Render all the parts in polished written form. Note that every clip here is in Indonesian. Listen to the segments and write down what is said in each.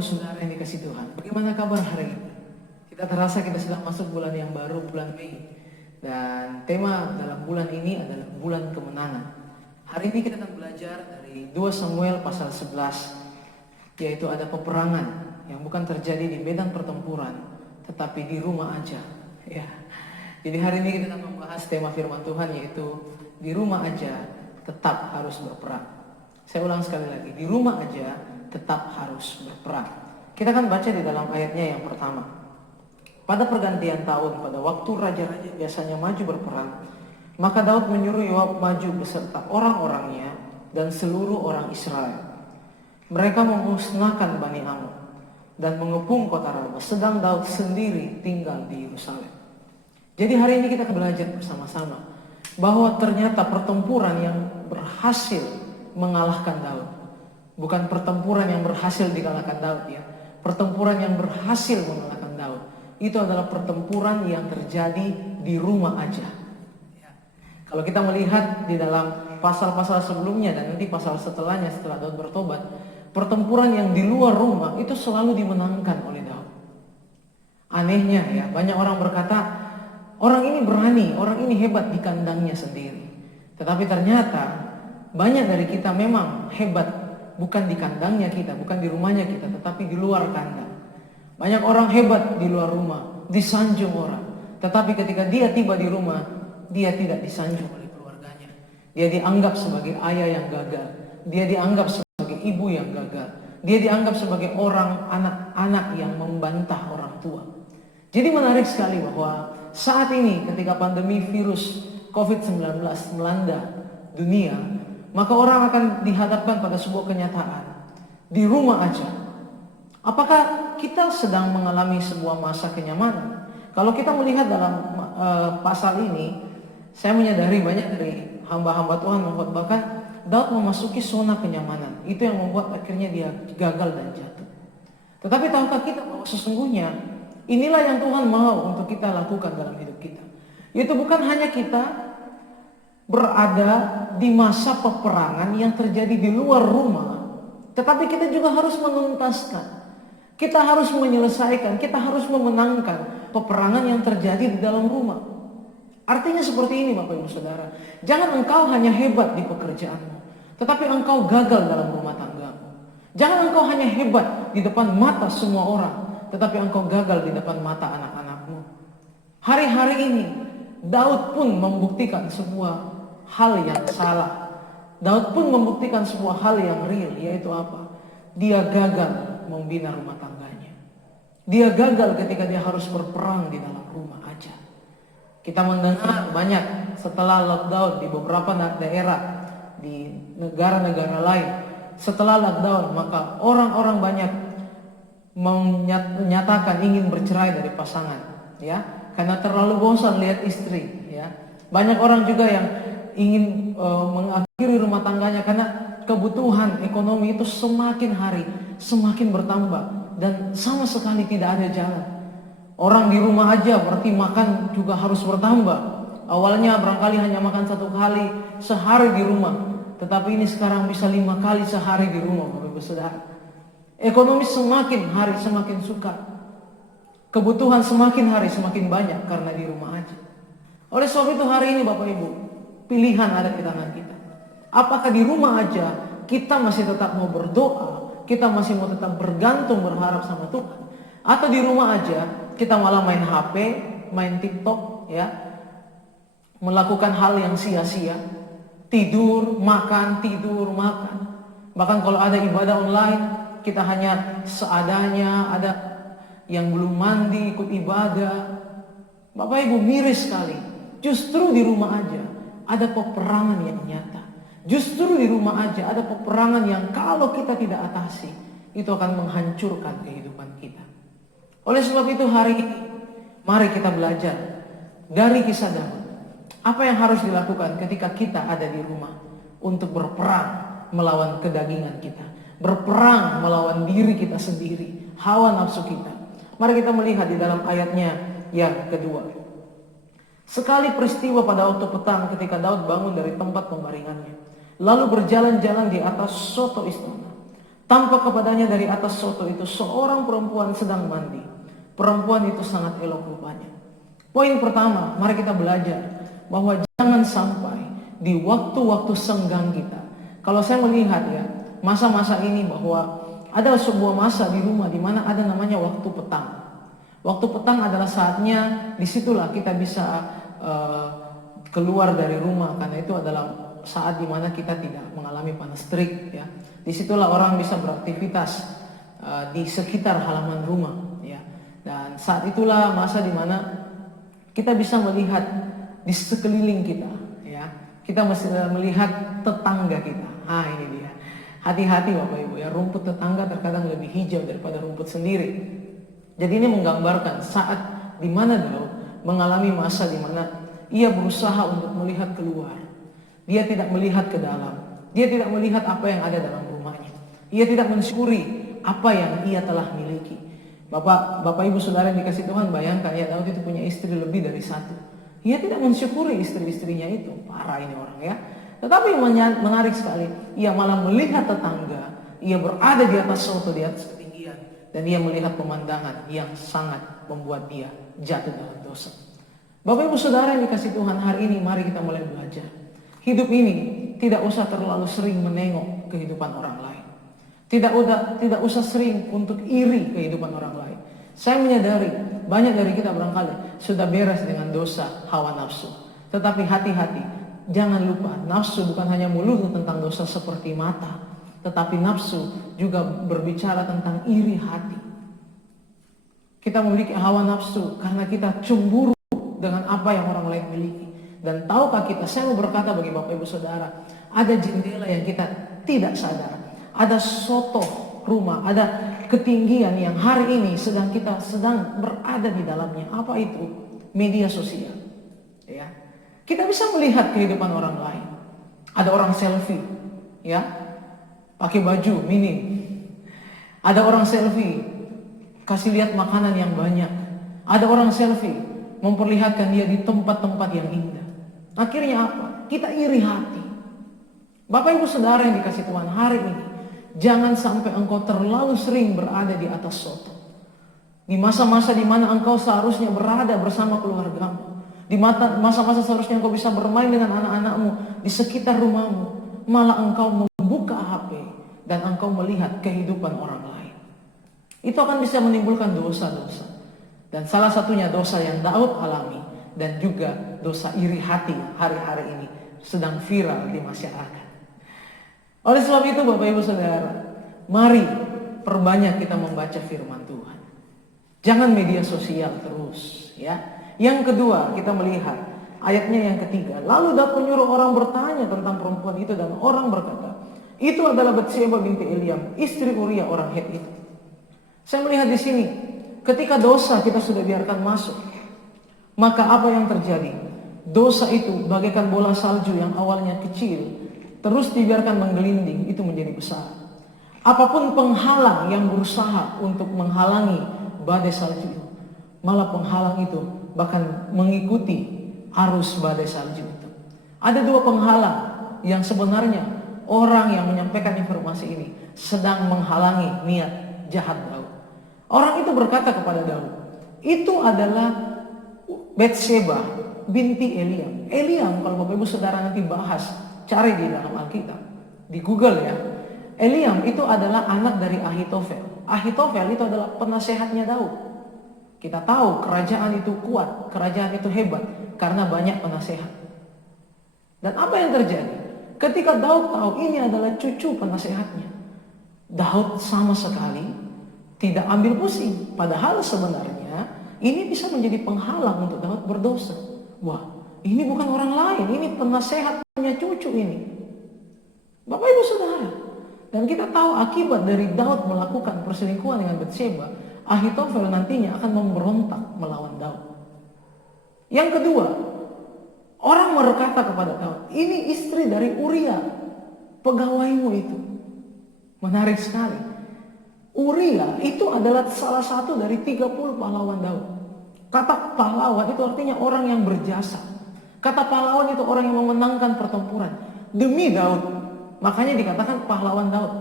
Ibu Saudara yang dikasih Tuhan, bagaimana kabar hari ini? Kita terasa kita sedang masuk bulan yang baru, bulan Mei. Dan tema dalam bulan ini adalah bulan kemenangan. Hari ini kita akan belajar dari 2 Samuel pasal 11, yaitu ada peperangan yang bukan terjadi di medan pertempuran, tetapi di rumah aja. Ya. Jadi hari ini kita akan membahas tema firman Tuhan, yaitu di rumah aja tetap harus berperang. Saya ulang sekali lagi, di rumah aja tetap harus berperang. Kita akan baca di dalam ayatnya yang pertama. Pada pergantian tahun, pada waktu raja-raja biasanya maju berperang, maka Daud menyuruh Yoab maju beserta orang-orangnya dan seluruh orang Israel. Mereka memusnahkan Bani Ammon dan mengepung kota Raba, sedang Daud sendiri tinggal di Yerusalem. Jadi hari ini kita akan belajar bersama-sama bahwa ternyata pertempuran yang berhasil mengalahkan Daud, bukan pertempuran yang berhasil dikalahkan Daud ya. Pertempuran yang berhasil mengalahkan Daud itu adalah pertempuran yang terjadi di rumah aja. Ya. Kalau kita melihat di dalam pasal-pasal sebelumnya dan nanti pasal setelahnya setelah Daud bertobat, pertempuran yang di luar rumah itu selalu dimenangkan oleh Daud. Anehnya ya, banyak orang berkata, orang ini berani, orang ini hebat di kandangnya sendiri. Tetapi ternyata banyak dari kita memang hebat bukan di kandangnya kita, bukan di rumahnya kita, tetapi di luar kandang. Banyak orang hebat di luar rumah, disanjung orang. Tetapi ketika dia tiba di rumah, dia tidak disanjung oleh keluarganya. Dia dianggap sebagai ayah yang gagal. Dia dianggap sebagai ibu yang gagal. Dia dianggap sebagai orang anak-anak yang membantah orang tua. Jadi menarik sekali bahwa saat ini ketika pandemi virus COVID-19 melanda dunia, maka orang akan dihadapkan pada sebuah kenyataan. Di rumah aja. Apakah kita sedang mengalami sebuah masa kenyamanan? Kalau kita melihat dalam pasal ini, saya menyadari banyak dari hamba-hamba Tuhan bahkan Daud memasuki zona kenyamanan. Itu yang membuat akhirnya dia gagal dan jatuh. Tetapi tahukah kita bahwa sesungguhnya inilah yang Tuhan mau untuk kita lakukan dalam hidup kita. Yaitu bukan hanya kita berada di masa peperangan yang terjadi di luar rumah, tetapi kita juga harus menuntaskan. Kita harus menyelesaikan, kita harus memenangkan peperangan yang terjadi di dalam rumah. Artinya seperti ini Bapak Ibu Saudara. Jangan engkau hanya hebat di pekerjaanmu, tetapi engkau gagal dalam rumah tanggamu. Jangan engkau hanya hebat di depan mata semua orang, tetapi engkau gagal di depan mata anak-anakmu. Hari-hari ini Daud pun membuktikan sebuah hal yang salah. Daud pun membuktikan sebuah hal yang real, yaitu apa? Dia gagal membina rumah tangganya. Dia gagal ketika dia harus berperang di dalam rumah aja. Kita mendengar banyak setelah lockdown di beberapa daerah di negara-negara lain. Setelah lockdown maka orang-orang banyak menyatakan ingin bercerai dari pasangan, ya, karena terlalu bosan lihat istri, ya. Banyak orang juga yang ingin mengakhiri rumah tangganya karena kebutuhan ekonomi itu semakin hari semakin bertambah dan sama sekali tidak ada jalan. Orang di rumah aja berarti makan juga harus bertambah. Awalnya barangkali hanya makan 1 kali sehari di rumah, tetapi ini sekarang bisa 5 kali sehari di rumah Bapak Ibu Saudara. Ekonomi semakin hari semakin sukar. Kebutuhan semakin hari semakin banyak karena di rumah aja. Oleh sebab itu hari ini Bapak Ibu, pilihan ada di tangan kita. Apakah di rumah aja kita masih tetap mau berdoa, kita masih mau tetap bergantung berharap sama Tuhan, atau di rumah aja kita malah main HP, main TikTok, ya, melakukan hal yang sia-sia, tidur, makan, bahkan kalau ada ibadah online kita hanya seadanya, ada yang belum mandi ikut ibadah. Bapak Ibu, miris sekali. Justru di rumah aja ada peperangan yang nyata. Justru di rumah aja ada peperangan yang kalau kita tidak atasi, itu akan menghancurkan kehidupan kita. Oleh sebab itu hari ini, mari kita belajar dari kisah Daud. Apa yang harus dilakukan ketika kita ada di rumah untuk berperang melawan kedagingan kita, berperang melawan diri kita sendiri, hawa nafsu kita. Mari kita melihat di dalam ayatnya yang kedua. Sekali peristiwa pada waktu petang ketika Daud bangun dari tempat pembaringannya, lalu berjalan-jalan di atas soto istana. Tampak kepadanya dari atas soto itu seorang perempuan sedang mandi. Perempuan itu sangat elok rupanya. Poin pertama, mari kita belajar bahwa jangan sampai di waktu-waktu senggang kita. Kalau saya melihat ya, masa-masa ini bahwa ada sebuah masa di rumah di mana ada namanya waktu petang. Waktu petang adalah saatnya, disitulah kita bisa keluar dari rumah, karena itu adalah saat dimana kita tidak mengalami panas terik ya. Disitulah orang bisa beraktivitas di sekitar halaman rumah ya. Dan saat itulah masa dimana kita bisa melihat di sekeliling kita ya. Kita mesti melihat tetangga kita. Ini dia. Hati-hati Bapak Ibu ya, rumput tetangga terkadang lebih hijau daripada rumput sendiri. Jadi ini menggambarkan saat dimana Daud mengalami masa dimana ia berusaha untuk melihat keluar. Dia tidak melihat ke dalam. Dia tidak melihat apa yang ada dalam rumahnya. Ia tidak mensyukuri apa yang ia telah miliki. Bapak Ibu Saudara yang dikasih Tuhan, bayangkan ya, Daud itu punya istri lebih dari satu. Ia tidak mensyukuri istri-istrinya itu. Parah ini orang ya. Tetapi menarik sekali, ia malah melihat tetangga. Ia berada di atas soto, di atas ketinggian. Dan ia melihat pemandangan yang sangat membuat dia jatuh dalam dosa. Bapak Ibu Saudara yang dikasih Tuhan, hari ini mari kita mulai belajar. Hidup ini tidak usah terlalu sering menengok kehidupan orang lain. Tidak usah sering untuk iri kehidupan orang lain. Saya menyadari banyak dari kita barangkali sudah beres dengan dosa hawa nafsu. Tetapi hati-hati, jangan lupa nafsu bukan hanya melulu tentang dosa seperti mata, tetapi nafsu juga berbicara tentang iri hati. Kita memiliki hawa nafsu karena kita cemburu dengan apa yang orang lain miliki. Dan tahukah kita, saya mau berkata bagi Bapak Ibu Saudara, ada jendela yang kita tidak sadar. Ada soto rumah, ada ketinggian yang hari ini kita sedang berada di dalamnya. Apa itu? Media sosial. Ya. Kita bisa melihat kehidupan orang lain. Ada orang selfie, ya, pakai baju minim. Ada orang selfie kasih lihat makanan yang banyak. Ada orang selfie memperlihatkan dia di tempat-tempat yang indah. Akhirnya apa? Kita iri hati. Bapak Ibu Saudara yang dikasih Tuhan, hari ini jangan sampai engkau terlalu sering berada di atas soto. Di masa-masa di mana engkau seharusnya berada bersama keluargamu. Di masa-masa seharusnya engkau bisa bermain dengan anak-anakmu di sekitar rumahmu. Malah engkau membuka HP dan engkau melihat kehidupan orang lain. Itu akan bisa menimbulkan dosa-dosa. Dan salah satunya dosa yang Daud alami, dan juga dosa iri hati hari-hari ini sedang viral di masyarakat. Oleh sebab itu Bapak Ibu Saudara, mari perbanyak kita membaca firman Tuhan. Jangan media sosial terus ya. Yang kedua, kita melihat ayatnya yang ketiga. Lalu Daud menyuruh orang bertanya tentang perempuan itu, dan orang berkata, itu adalah Batsheba binti Eliam, istri Uria orang Het itu. Saya melihat di sini, ketika dosa kita sudah biarkan masuk, maka apa yang terjadi? Dosa itu bagaikan bola salju yang awalnya kecil, terus dibiarkan menggelinding, itu menjadi besar. Apapun penghalang yang berusaha untuk menghalangi badai salju itu, malah penghalang itu bahkan mengikuti arus badai salju itu. Ada dua penghalang yang sebenarnya orang yang menyampaikan informasi ini sedang menghalangi niat jahat Daud. Orang itu berkata kepada Daud, itu adalah Batsheba binti Eliam. Eliam, kalau Bapak Ibu Saudara nanti bahas, cari di dalam Alkitab, di Google ya. Eliam itu adalah anak dari Ahitofel. Ahitofel itu adalah penasehatnya Daud. Kita tahu kerajaan itu kuat, kerajaan itu hebat karena banyak penasehat. Dan apa yang terjadi? Ketika Daud tahu ini adalah cucu penasehatnya, Daud sama sekali tidak ambil pusing. Padahal sebenarnya ini bisa menjadi penghalang untuk Daud berdosa. Wah, ini bukan orang lain, ini penasehat punya cucu ini. Bapak Ibu Saudara, dan kita tahu akibat dari Daud melakukan perselingkuhan dengan Batsheba, Ahitofel nantinya akan memberontak melawan Daud. Yang kedua, orang berkata kepada Daud, ini istri dari Uria, pegawaimu itu. Menarik sekali. Uria itu adalah salah satu dari 30 pahlawan Daud. Kata pahlawan itu artinya orang yang berjasa. Kata pahlawan itu orang yang memenangkan pertempuran demi Daud. Makanya dikatakan pahlawan Daud.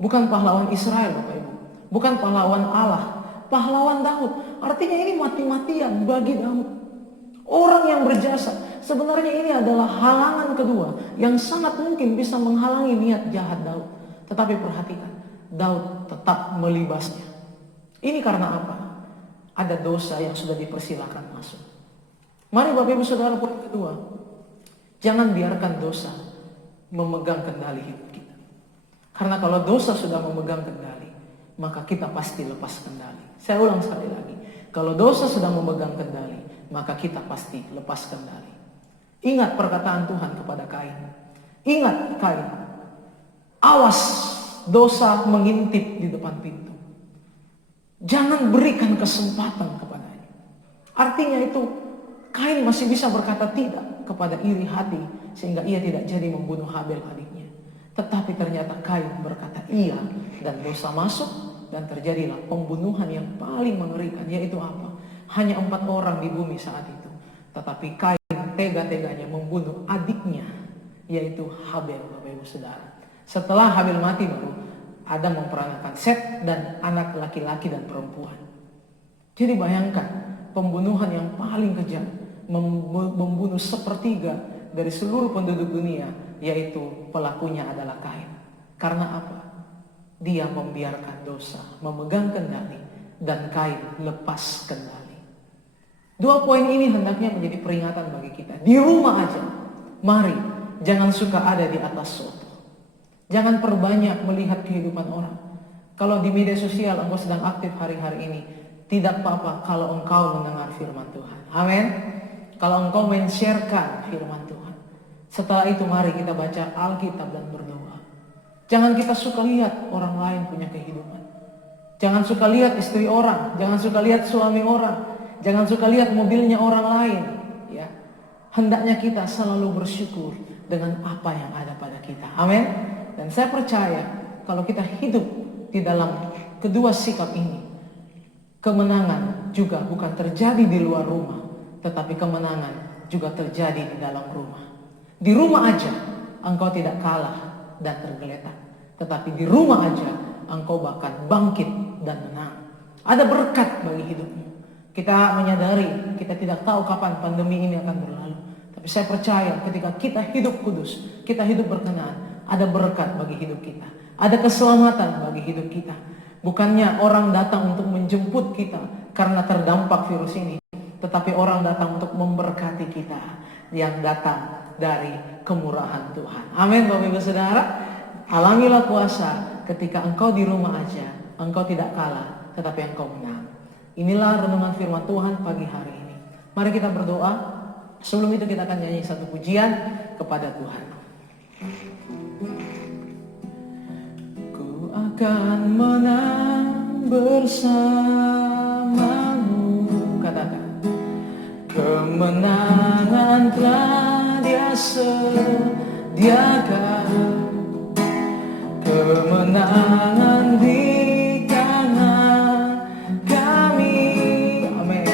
Bukan pahlawan Israel Bapak Ibu. Bukan pahlawan Allah. Pahlawan Daud. Artinya ini mati-matian bagi Daud. Orang yang berjasa. Sebenarnya ini adalah halangan kedua yang sangat mungkin bisa menghalangi niat jahat Daud. Tetapi perhatikan, Daud tetap melibasnya. Ini karena apa? Ada dosa yang sudah dipersilakan masuk. Mari Bapak Ibu Saudara, poin kedua. Jangan biarkan dosa memegang kendali hidup kita. Karena kalau dosa sudah memegang kendali, maka kita pasti lepas kendali. Saya ulang sekali lagi. Kalau dosa sudah memegang kendali, maka kita pasti lepas kendali. Ingat perkataan Tuhan kepada Kain. Ingat Kain. Awas dosa mengintip di depan pintu. Jangan berikan kesempatan kepadanya. Artinya itu Kain masih bisa berkata tidak kepada iri hati sehingga ia tidak jadi membunuh Habel adiknya. Tetapi ternyata Kain berkata iya dan dosa masuk dan terjadilah pembunuhan yang paling mengerikan, yaitu apa? Hanya 4 orang di bumi saat itu. Tetapi Kain tega-teganya membunuh adiknya, yaitu Habel, Bapak Ibu Saudara. Setelah Habel mati baru Adam memperanakkan Set dan anak laki-laki dan perempuan. Jadi bayangkan pembunuhan yang paling kejam, membunuh sepertiga dari seluruh penduduk dunia, yaitu pelakunya adalah Kain. Karena apa? Dia membiarkan dosa memegang kendali dan Kain lepas kendali. 2 poin ini hendaknya menjadi peringatan bagi kita. Di rumah aja, mari jangan suka ada di atas soto. Jangan perbanyak melihat kehidupan orang. Kalau di media sosial engkau sedang aktif hari-hari ini, tidak apa-apa kalau engkau mendengar firman Tuhan. Amin. Kalau engkau men-sharekan firman Tuhan. Setelah itu mari kita baca Alkitab dan berdoa. Jangan kita suka lihat orang lain punya kehidupan. Jangan suka lihat istri orang, jangan suka lihat suami orang, jangan suka lihat mobilnya orang lain, ya. Hendaknya kita selalu bersyukur dengan apa yang ada pada kita. Amin. Dan saya percaya kalau kita hidup di dalam kedua sikap ini, kemenangan juga bukan terjadi di luar rumah, tetapi kemenangan juga terjadi di dalam rumah. Di rumah aja engkau tidak kalah dan tergeletak, tetapi di rumah aja engkau bahkan bangkit dan menang. Ada berkat bagi hidupmu. Kita menyadari kita tidak tahu kapan pandemi ini akan berlalu, tapi saya percaya ketika kita hidup kudus, kita hidup berkenan, ada berkat bagi hidup kita, ada keselamatan bagi hidup kita. Bukannya orang datang untuk menjemput kita karena terdampak virus ini, tetapi orang datang untuk memberkati kita yang datang dari kemurahan Tuhan. Amin Bapak Ibu Saudara. Alamilah kuasa ketika engkau di rumah aja, engkau tidak kalah, tetapi engkau menang. Inilah renungan firman Tuhan pagi hari ini. Mari kita berdoa. Sebelum itu kita akan nyanyi satu pujian kepada Tuhan. Ku akan menang bersamamu, katakan. Kemenangan telah Dia sediakan, kemenangan di tangan kami. Amin.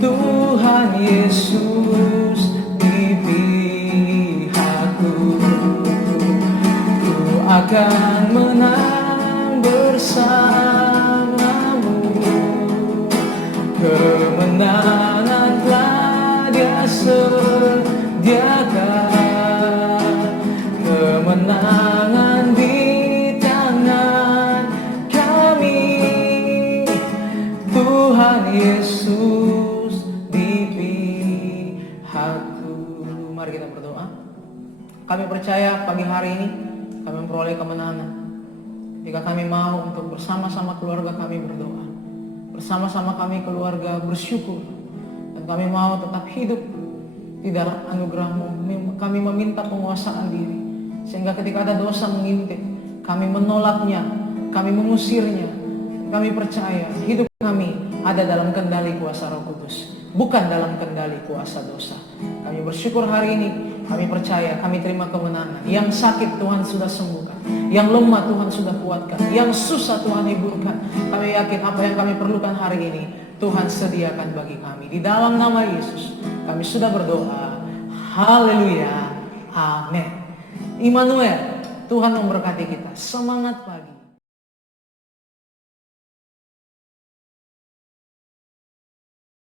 Tuhan Yesus di pihakku, ku akan menang bersamamu. Kemenangan telah Dia sediakan, kemenangan di tangan kami. Tuhan Yesus di pihakku. Mari kita berdoa. Kami percaya pagi hari ini kami memperoleh kemenangan jika kami mau untuk bersama-sama keluarga kami berdoa, bersama-sama kami keluarga bersyukur, dan kami mau tetap hidup di dalam anugerah-Mu. Kami meminta penguasaan diri, sehingga ketika ada dosa mengintip, kami menolaknya, kami mengusirnya. Kami percaya hidup kami ada dalam kendali kuasa Roh Kudus, bukan dalam kendali kuasa dosa. Kami bersyukur hari ini, kami percaya kami terima kemenangan. Yang sakit Tuhan sudah sembuhkan, yang lemah Tuhan sudah kuatkan, yang susah Tuhan hiburkan. Kami yakin apa yang kami perlukan hari ini Tuhan sediakan bagi kami. Di dalam nama Yesus kami sudah berdoa. Haleluya. Amin. Immanuel, Tuhan memberkati kita. Semangat pagi.